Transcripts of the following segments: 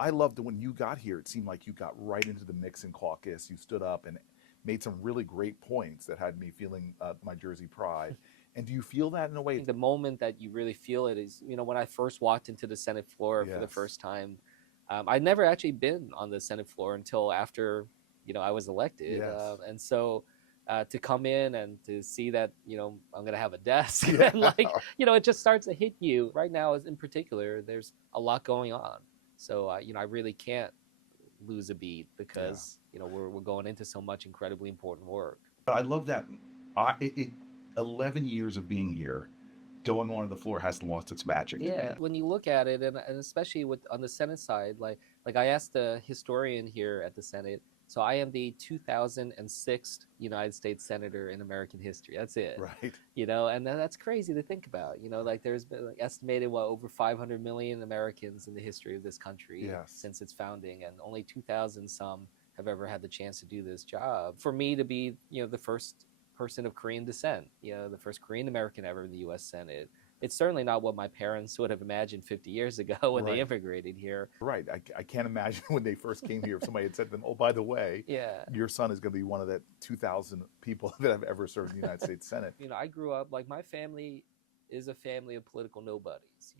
I loved when you got here, it seemed like you got right into the mix in caucus. You stood up and made some really great points that had me feeling my Jersey pride. And do you feel that in a I way? think the moment that you really feel it is, when I first walked into the Senate floor for the Yes. first time. I'd never actually been on the Senate floor until after, I was elected. Yes. And so to come in and to see that, I'm going to have a desk Yeah. and like, it just starts to hit you right now in particular. There's a lot going on. So, I really can't lose a beat Yeah. because, we're going into so much incredibly important work. I love that. 11 years of being here, going onto the floor hasn't lost its magic to Yeah, me. when you look at it, and especially with on the Senate side, like I asked the historian here at the Senate, so I am the 2006th United States senator in American history. That's it, Right. and that's crazy to think about. Like there's been like estimated over 500 million Americans in the history of this country Yes. since its founding, and only 2,000 some have ever had the chance to do this job. For me to be, the first person of Korean descent, the first Korean American ever in the U.S. Senate, it's certainly not what my parents would have imagined 50 years ago when they Right. immigrated here. Right. I can't imagine when they first came here if somebody had said to them, "Oh, by the way, Yeah. your son is going to be one of the 2,000 people that have ever served in the United States Senate." I grew up like my family is a family of political nobodies.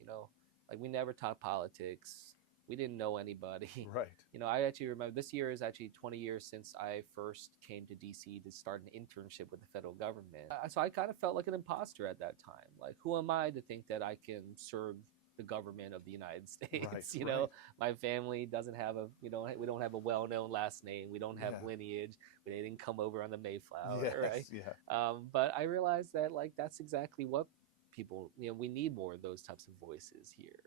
Like we never taught politics. We didn't know anybody. Right. I actually remember this year is actually 20 years since I first came to DC to start an internship with the federal government. So I kind of felt like an imposter at that time. Like, who am I to think that I can serve the government of the United Right. States? Right. My family doesn't have we don't have a well-known last name. We don't have Yeah. lineage. We didn't come over on the Mayflower, right? Yes. Yeah. But I realized that like that's exactly what people, we need more of those types of voices here.